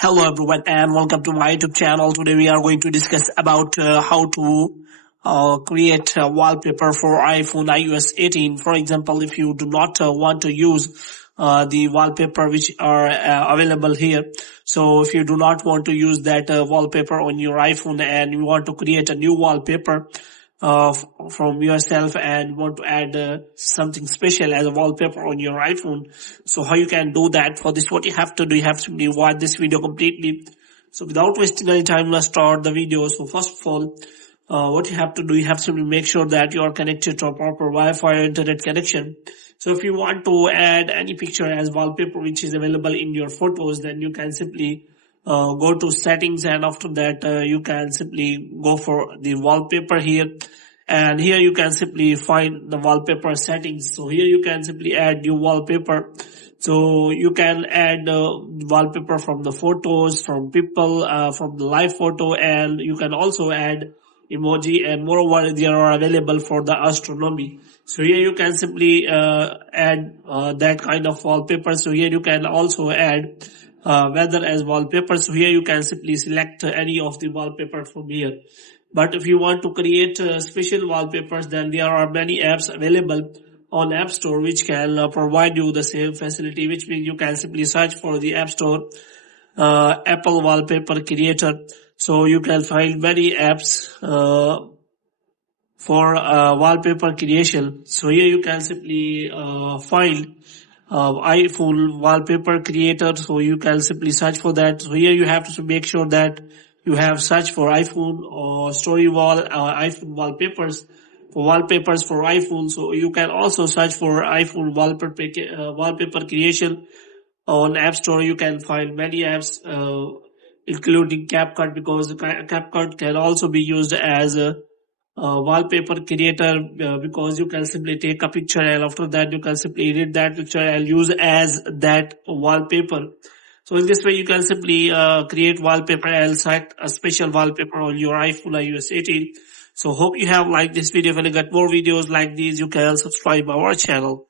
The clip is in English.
Hello everyone and welcome to my YouTube channel. Today we are going to discuss about how to create a wallpaper for iPhone iOS 18. For example, if you do not want to use the wallpaper which are available here. So if you do not want to use that wallpaper on your iPhone and you want to create a new wallpaper from yourself and want to add something special as a wallpaper on your iPhone. So how you can do that? For this, what you have to do, you have to watch this video completely. So without wasting any time, let's start the video. So first of all, what you have to do, you have to make sure that you are connected to a proper Wi-Fi or internet connection. So if you want to add any picture as wallpaper which is available in your photos, then you can simply go to settings, and after that you can simply go for the wallpaper here, and here you can simply find the wallpaper settings. So here you can simply add new wallpaper. So you can add wallpaper from the photos, from people, from the live photo, and you can also add emoji, and moreover they are available for the astronomy. So here you can simply add that kind of wallpaper. So here you can also add weather as wallpaper. So here you can simply select any of the wallpaper from here. But if you want to create special wallpapers, then there are many apps available on App Store which can provide you the same facility, which means you can simply search for the App Store Apple Wallpaper Creator. So you can find many apps for wallpaper creation. So here you can simply find iPhone Wallpaper Creator. So you can simply search for that. So here you have to make sure that you have search for iPhone or Story Wall or iPhone wallpapers for iPhone. So you can also search for iPhone wallpaper creation on App Store. You can find many apps including CapCut, because CapCut can also be used as a wallpaper creator, because you can simply take a picture and after that you can simply edit that picture and use as that wallpaper. So in this way you can simply create wallpaper and select a special wallpaper on your iPhone iOS 18. So hope you have liked this video. If you get more videos like these, you can subscribe our channel.